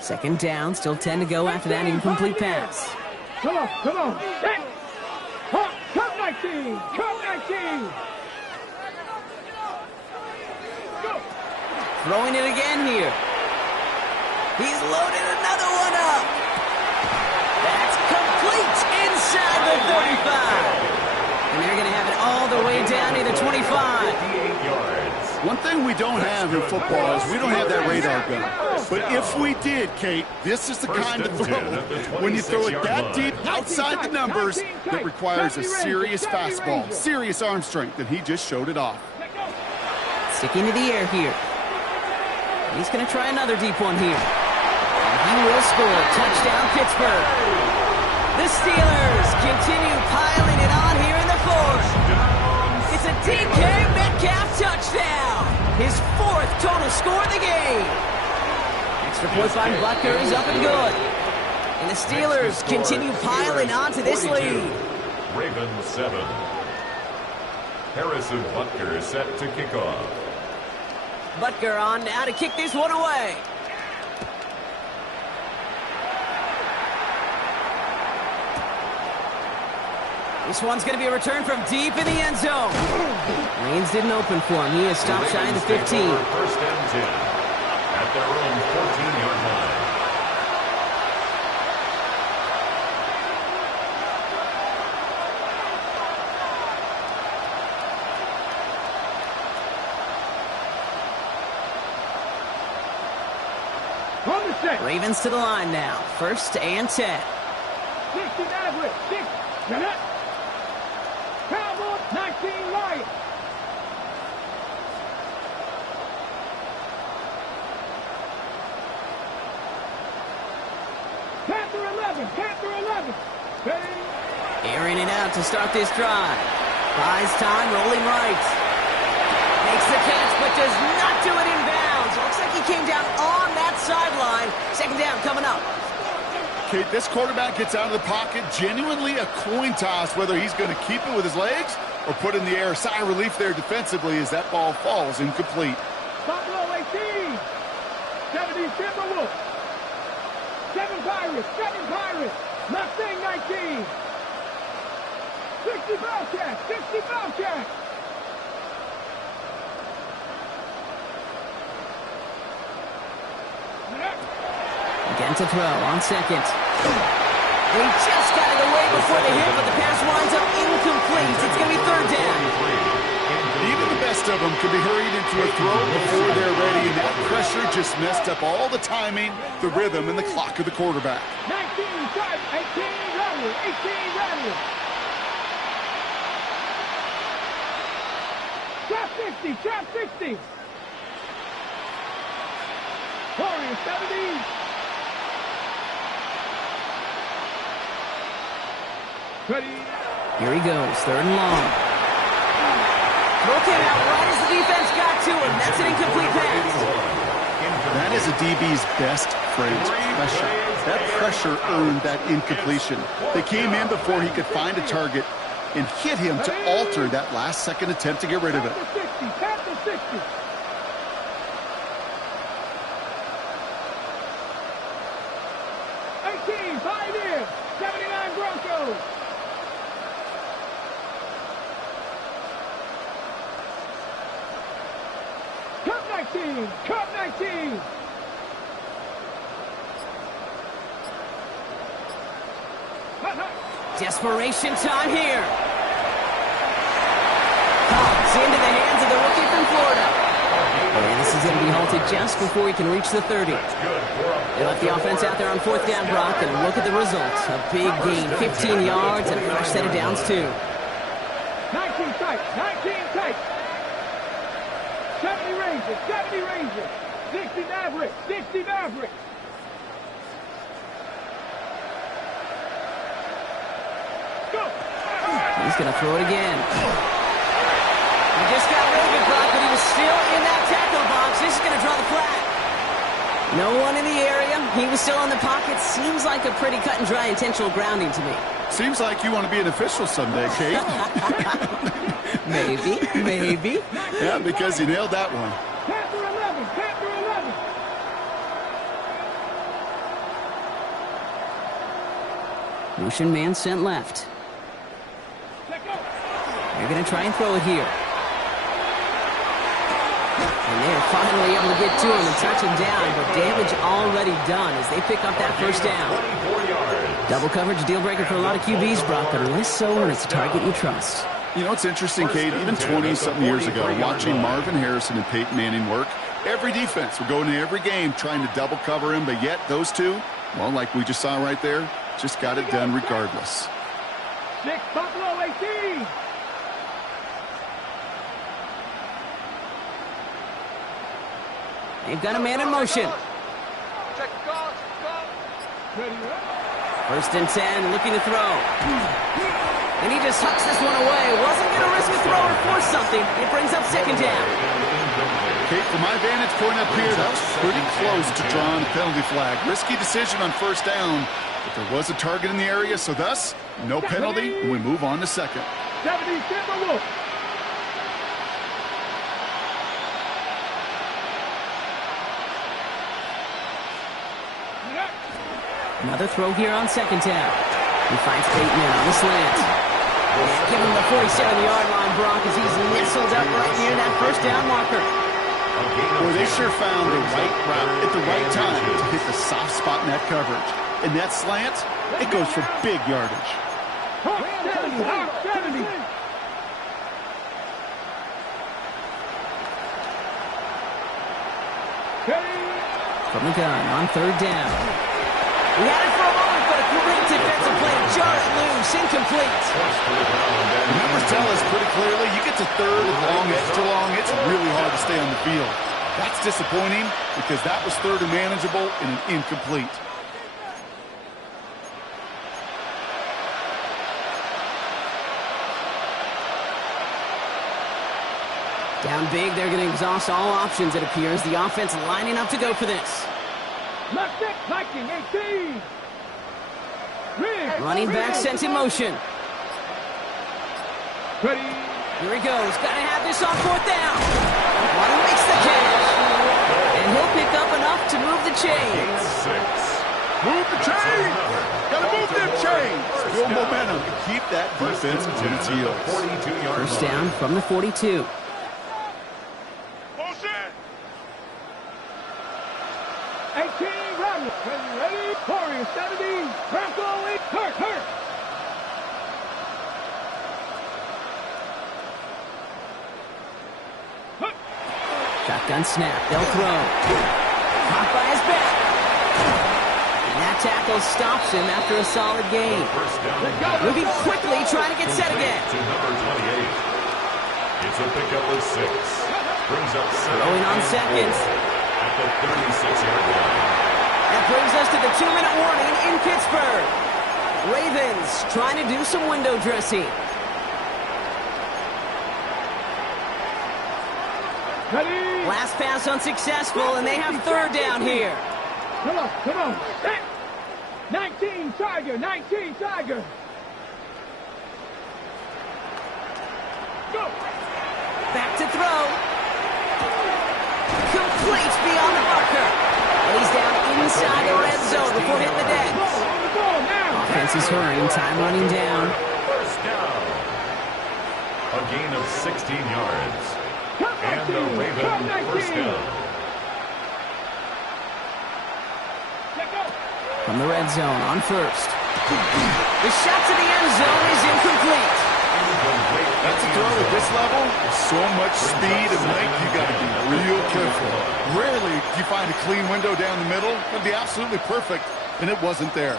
Second down, still 10 to go after that incomplete pass. Come on, come on. Set. Cut 19. Cut 19. Go. Throwing it again here. He's loaded another one up. That's complete inside the 35. And they're going to have it all the way down to the 25. 58 yards. One thing we don't have in football is we don't have that radar gun. But if we did, Kate, this is the kind of throw, when you throw it that deep outside the numbers, that requires a serious fastball, serious arm strength, and he just showed it off. Sticking to the air here. He's going to try another deep one here. And he will score. Touchdown, Pittsburgh. The Steelers continue piling it on here in the 4th. It's a DK Metcalf touchdown. His 4th total score of the game. Extra point by Butker is up and good. And the Steelers continue piling onto this lead. Ravens 7. Harrison Butker set to kick off. Butker on now to kick this one away. This one's going to be a return from deep in the end zone. Lanes didn't open for him. He is stopped shy of the 15. 1st and 10 at their own 14-yard line. Ravens to the line now. 1st and 10. 69 with 6. Cowboys 19 Lions. Panther 11. Panther 11. Airing it out to start this drive. Buys time, rolling right. Makes the catch, but does not do it in bounds. Looks like he came down on that sideline. 2nd down coming up. Kate, this quarterback gets out of the pocket, genuinely a coin toss whether he's going to keep it with his legs or put in the air. Sigh of relief there defensively as that ball falls incomplete. Buffalo 18. 70 Timberwolves. 7 Pirates. 7 Pirates. Mustang 19. 60 Bobcats. 60 Bobcats. Again to throw on 2nd. They just got it away before the hit, but the pass winds up incomplete. It's going to be 3rd down. Even the best of them could be hurried into a throw before they're ready, and that pressure just messed up all the timing, the rhythm, and the clock of the quarterback. 19 tight, 18 Rattler, 18 Rattler. Trap 60, trap 60. Warriors 70. Ready. Here he goes, 3rd and long. Throw came out right as the defense got to him. That's an incomplete pass. That is a DB's best phrase, pressure. That pressure earned that incompletion. They came in before he could find a target and hit him to alter that last-second attempt to get rid of it. Tap to 60. Pioneers, 79 Broncos. Cup 19, Cup 19. Desperation time here. It's into the hands of the rookie from Florida. And this is going to be halted just before he can reach the 30. They left the offense out there on 4th down, Brock, and look at the results. A big gain, 15 yards, and a fresh set of downs, too. 19 tight, 19 tight. 70 Rangers, 70 Rangers. 60 Mavericks, 60 Mavericks. Go! He's going to throw it again. He just got rid of it, Brock, but he was still in that tackle box. This is going to draw the flag. No one in the area. He was still in the pocket. Seems like a pretty cut and dry intentional grounding to me. Seems like you want to be an official someday, Kate. Maybe. Yeah, because you nailed that one. Panther 11, Panther 11. Motion man sent left. They're going to try and throw it here. And they're finally able to get to him and touch him down, but damage already done as they pick up that first down. Double coverage, deal breaker for a lot of QBs, Brock, but less so when it's a target you trust. You know, it's interesting, Kate, even 20-something years ago, watching Marvin Harrison and Peyton Manning work, every defense would go into every game trying to double cover him, but yet those two, well, like we just saw right there, just got it done regardless. 6 Buffalo 18. They've got a man in motion. First and 10, looking to throw. And he just hucks this one away. Wasn't going to risk a throw or force something. It brings up 2nd down. Kate, from my vantage point up here, that was pretty close to drawing a penalty flag. Risky decision on 1st down, but there was a target in the area, so thus, no penalty, and we move on to 2nd. 70 Timberwolves. Another throw here on 2nd down. He finds Peyton on the slant. And give him the 47-yard line, Brock, as he's nestled up right near that 1st down marker. Boy, they sure found the right route at the right time to hit the soft spot in that coverage. And that slant, it goes for big yardage. Hawk 70, Hawk 70. From the gun on 3rd down. He had it for a moment, but a great defensive play to jar it loose, incomplete. The numbers tell us pretty clearly, you get to 3rd and long, extra long, it's really hard to stay on the field. That's disappointing because that was 3rd and manageable and an incomplete. Down big, they're going to exhaust all options, it appears. The offense lining up to go for this. Left it, Viking 18. Running back sent in motion. Ready. Here he goes. Got to have this on 4th down. One makes the catch. And he'll pick up enough to move the chains. Move the chains! Gotta move them chains! Build momentum to keep that defense on its heels. First down from the 42. 18 Rattler. Ready? Warriors 70. Bronco 8. Hurt. Shotgun snap. They'll throw. Caught by his back. And that tackle stops him after a solid gain. Moving quickly, trying to get set again. To number 28. It's a pickup of 6. Brings up 7. Throwing on seconds. At the 36-yard line. That brings us to the 2-minute warning in Pittsburgh. Ravens trying to do some window dressing. Ready? Last pass unsuccessful, and they have 3rd down here. Come on, come on. Set. 19 Tiger, 19 Tiger. Go. Back to throw. Complete beyond the marker. And he's down inside the red zone before hitting the deck. On the ball now. Offense is hurrying, time running down. First down. A gain of 16 yards. And the Ravens first down. From the red zone on first. The shot to the end zone is incomplete. That's a throw at this level. So much speed and length, you got to be real careful. Rarely do you find a clean window down the middle. That'd be absolutely perfect, and it wasn't there.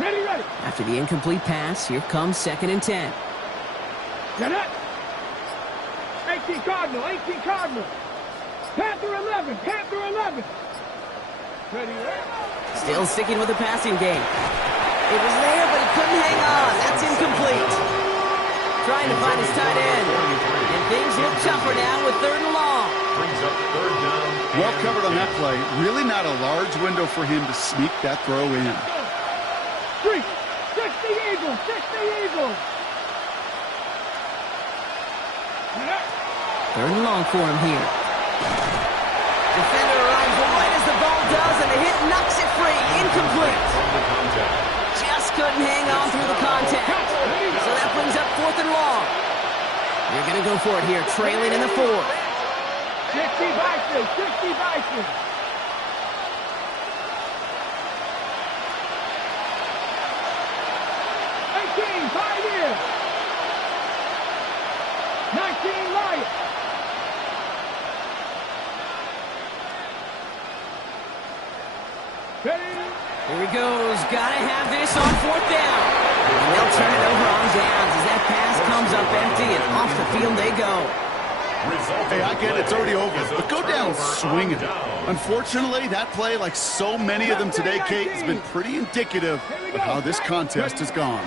Ready, ready. After the incomplete pass, here comes 2nd and 10. Get it. 18 Cardinal, 18 Cardinal. Panther 11, Panther 11. Ready, ready. Still sticking with the passing game. It was there, but he couldn't hang on. That's incomplete. Trying to find his tight end. And things look tougher now with 3rd and long. Brings up 3rd down. Well covered on that play. Really not a large window for him to sneak that throw in. 3, 60 Eagles, 60 Eagles. 3rd and long for him here. Defender arrives right as the ball does, and the hit knocks it free. Incomplete. Just couldn't hang on through the contact. So that brings up 4th and long. They're going to go for it here, trailing in the 4th. 60 Bison, 60 Bison. Pioneer. 19 Lions. Ready? Here he goes. Gotta have this on 4th down. And they'll turn it over on downs as that pass comes up empty, and off the field they go. Hey, I get it. It's already over. But go down swinging. Unfortunately, that play, like so many of them today, Kate, has been pretty indicative of how this contest has gone.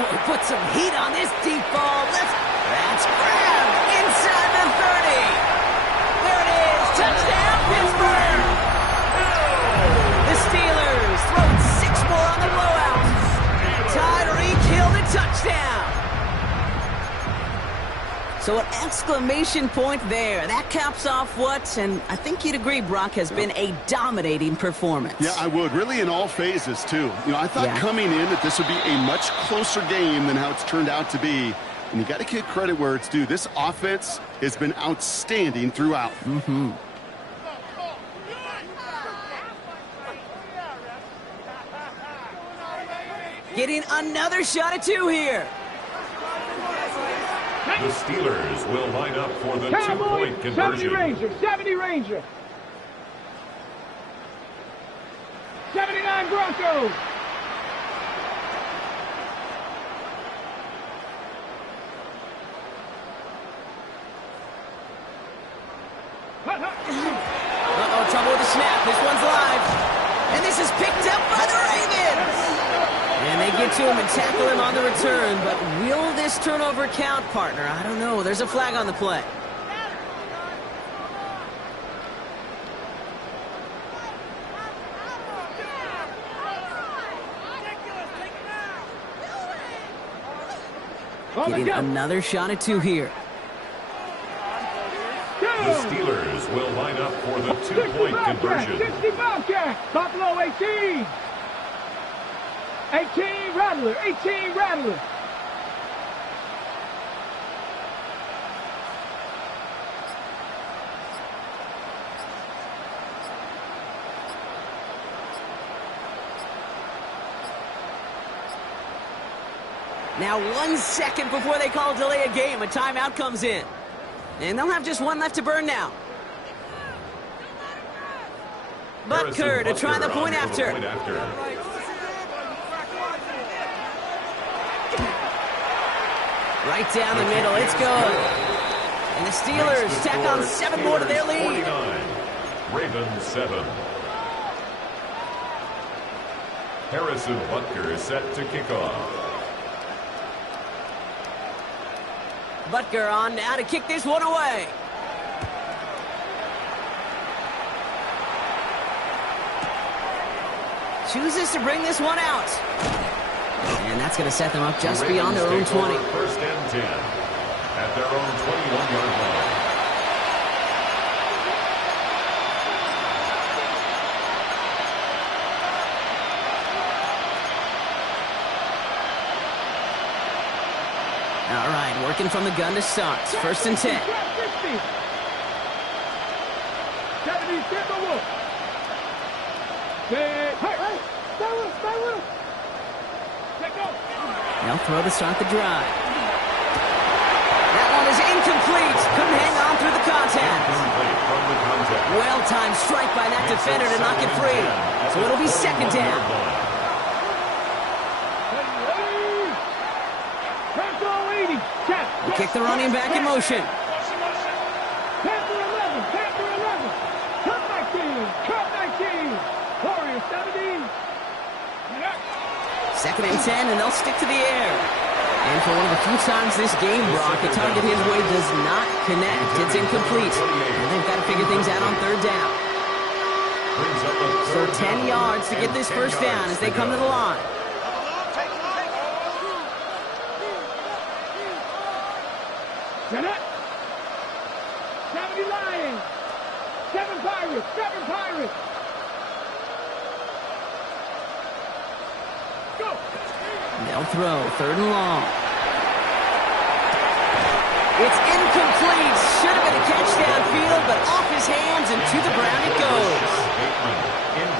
Oh, put some heat on this deep ball. That's grabbed inside the 30. There it is. Touchdown, Pittsburgh. The Steelers throwing 6 more on the blowout. Tyreek Hill the touchdown. So an exclamation point there. That caps off what, and I think you'd agree, Brock, has been a dominating performance. Yeah, I would. Really in all phases, too. You know, I thought coming in that this would be a much closer game than how it's turned out to be. And you got to give credit where it's due. This offense has been outstanding throughout. Mm-hmm. Getting another shot at 2 here. The Steelers will line up for the Cowboys, 2-point conversion. 70 Ranger, 70 Ranger. 79 Broncos. Uh-oh, trouble with the snap. This one's live. And this is picked up by the Ravens. And they get to him and tackle him on the return. But will this turnover count, partner? I don't know. There's a flag on the play. Getting another shot at 2 here. The Steelers will line up for the 2-point conversion. 60 Bobcats. Buffalo 18. 18 Rattler. 18 Rattler. Now 1 second before they call delay a game, a timeout comes in. And they'll have just one left to burn now. Butker to try the point after. Right down the middle, it's good. And the Steelers tack on 7 more to their lead. Ravens 7. Harrison Butker is set to kick off. Butker on now to kick this one away. Chooses to bring this one out. And that's going to set them up just beyond their own 20. First and 10 at their own 21-yard line. All right, working from the gun to start. First and 10. 70, They'll throw to start the drive. That one is incomplete. Couldn't hang on through the contact. Well-timed strike by that defender to knock it free. So it'll be second down. We'll kick the running back in motion. Second and 10, and they'll stick to the air. And for one of the few times this game, Brock, the target his way does not connect. It's incomplete. And they've got to figure things out on third down. So 10 yards to get this first down as they come to the line. Set up. 70 Lions. 7 Pirates. 7 Pirates. Go. They'll throw third and long. It's incomplete. Should have been a catch downfield, but off his hands and to the ground it goes.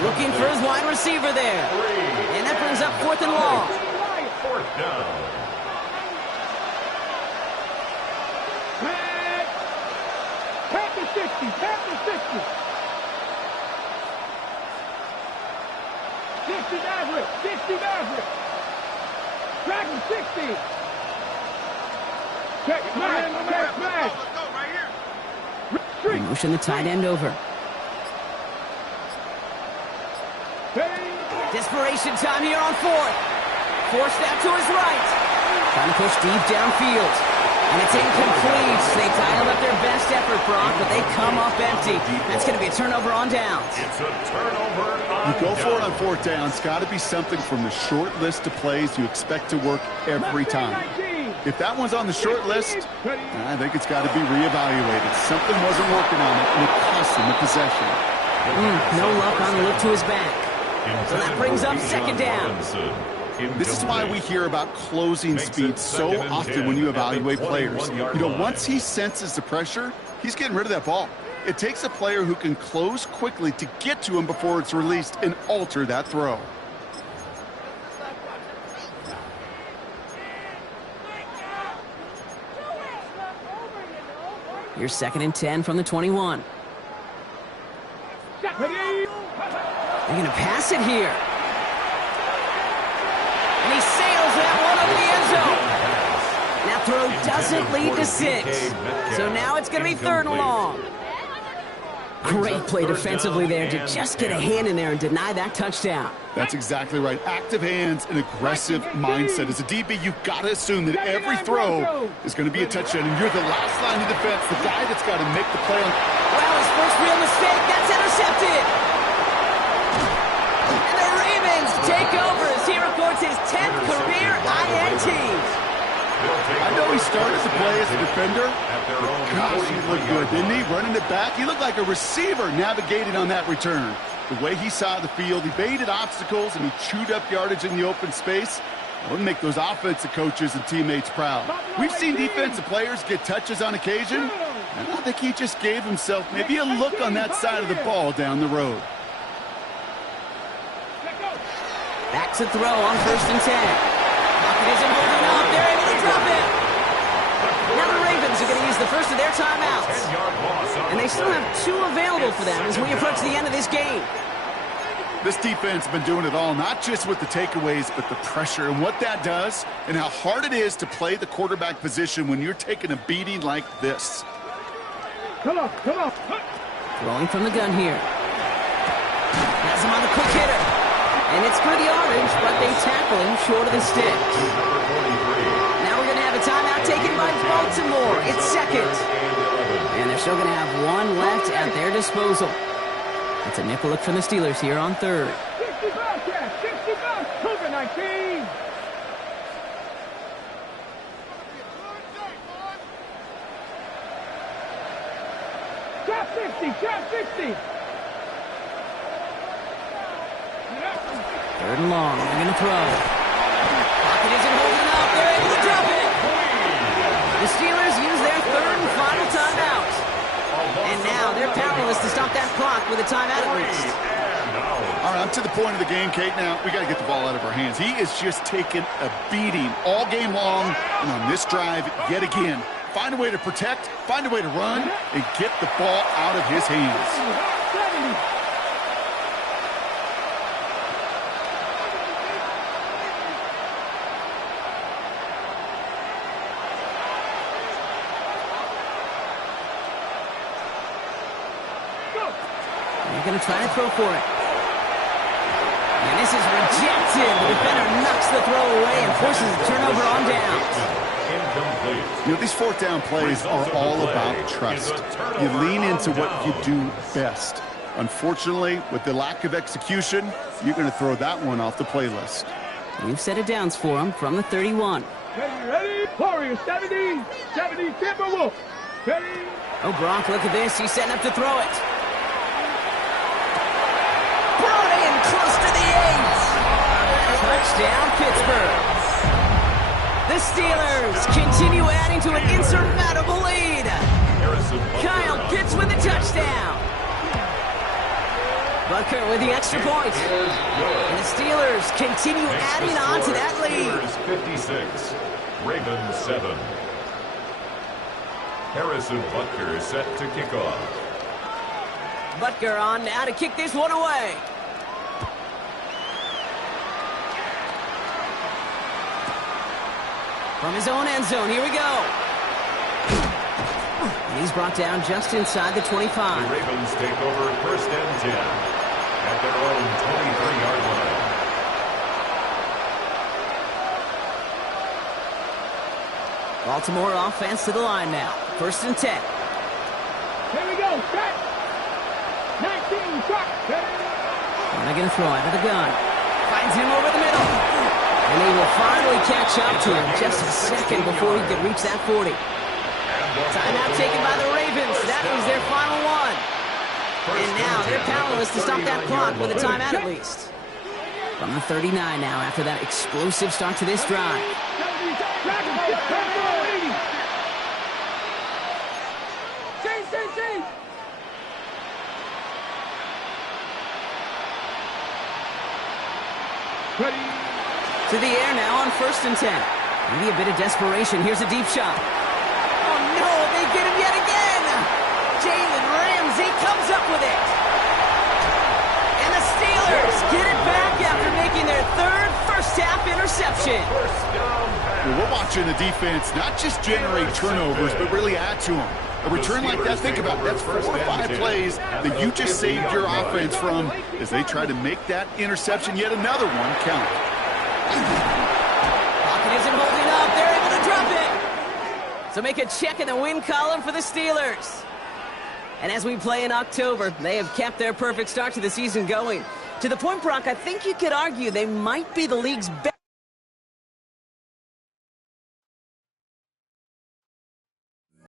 Looking for his wide receiver there. And that brings up fourth and long. Fourth down. Panther 60. Panther 60. 60 Maverick. 60 Maverick. Dragon 60. Check flag. Check flag. They motion the tight end over. Desperation time here on fourth. Forced out to his right. Trying to push deep downfield. And it's incomplete. They dialed up their best effort, Brock, but they come up empty. That's going to be a turnover on downs. It's a turnover on You go for it on fourth down. It's got to be something from the short list of plays you expect to work every time. If that one's on the short list, I think it's got to be reevaluated. Something wasn't working on it, and it cost them the possession. No luck on the look to his back. So that brings up second down. This is why we hear about closing speed so often when you evaluate players. You know, once he senses the pressure, he's getting rid of that ball. It takes a player who can close quickly to get to him before it's released and alter that throw. Here's second and 10 from the 21. They're going to pass it here. And he sails that one over the end zone. Now throw doesn't lead to 6. So now it's going to be third and long. Great play defensively there to just get a hand in there and deny that touchdown. That's exactly right. Active hands and aggressive mindset. As a DB, you've got to assume that every throw is going to be a touchdown, and you're the last line of defense, the guy that's got to make the play on. Well, his first real mistake, that's intercepted. And the Ravens take over as he records his 10th career INTs. I know he started to play as a defender. Gosh, he looked good, didn't he? Running it back, he looked like a receiver navigating on that return. The way he saw the field, he baited obstacles, and he chewed up yardage in the open space. It would make those offensive coaches and teammates proud. We've seen defensive players get touches on occasion, and I think he just gave himself maybe a look on that side of the ball down the road. Back to throw on first and 10. Pocket isn't holding up. They're able to drop it. Now the Ravens are going to use the first of their timeouts. And they still have 2 available for them as we approach the end of this game. This defense has been doing it all, not just with the takeaways, but the pressure and what that does and how hard it is to play the quarterback position when you're taking a beating like this. Come on, come on. Throwing from the gun here. Has him on the quick hitter. And it's good yardage, but they tackle him short of the sticks. Now we're going to have a timeout taken by Baltimore. It's second. And they're still going to have 1 left at their disposal. It's a nickel look from the Steelers here on third. 60 Bobcats, 60 Bobcats, Cougar 19. Trap 60, trap 60. Third and long, they're going to throw. Pocket isn't holding up, they're able to drop it. The Steelers use their third and final timeout. And now they're powerless to stop that clock with a timeout at least. All right, I'm to the point of the game, Kate. Now, we got to get the ball out of our hands. He is just taking a beating all game long. And on this drive, yet again, find a way to protect, find a way to run, and get the ball out of his hands. 70. They're going to try to throw for it. And this is rejected. The defender knocks the throw away and forces a turnover on downs. You know, these 4th down plays are all about trust. You lean into what you do best. Unfortunately, with the lack of execution, you're going to throw that one off the playlist. We've set it downs for him from the 31. Ready, Warriors, 70, 70, Timberwolf. Ready. Oh, Gronk, look at this. He's setting up to throw it. Brought in close to the 8. Touchdown, Pittsburgh. The Steelers continue adding to an insurmountable lead. Kyle Pitts with the touchdown. Butker with the extra point. And the Steelers continue adding on to that lead. 56, Ravens 7. Harrison Butker set to kick off. Butker on now to kick this one away. From his own end zone, here we go. And he's brought down just inside the 25. The Ravens take over 1st and 10 at their own 23-yard line. Baltimore offense to the line now. 1st and 10. Here we go, set. 19, shot. And they're going to throw out of the gun. Finds him over the middle. And he will finally catch up to him just a second before he can reach that 40. Timeout taken by the Ravens. That is their final one. And now they're powerless to stop that clock with a timeout at least. From the 39 now after that explosive start to this drive. Ready. To the air now on 1st and 10. Maybe a bit of desperation. Here's a deep shot. Oh, no, they get him yet again. Jalen Ramsey comes up with it. And the Steelers get it back after making their third first-half interception. Well, we're watching the defense not just generate turnovers, but really add to them. A return like that, think about it, that's 4 or 5 plays that you just saved your offense from as they try to make that interception, yet another one, count. Pocket isn't holding up. They're able to drop it. So make a check in the win column for the Steelers. And as we play in October, they have kept their perfect start to the season going. To the point, Brock, I think you could argue they might be the league's best.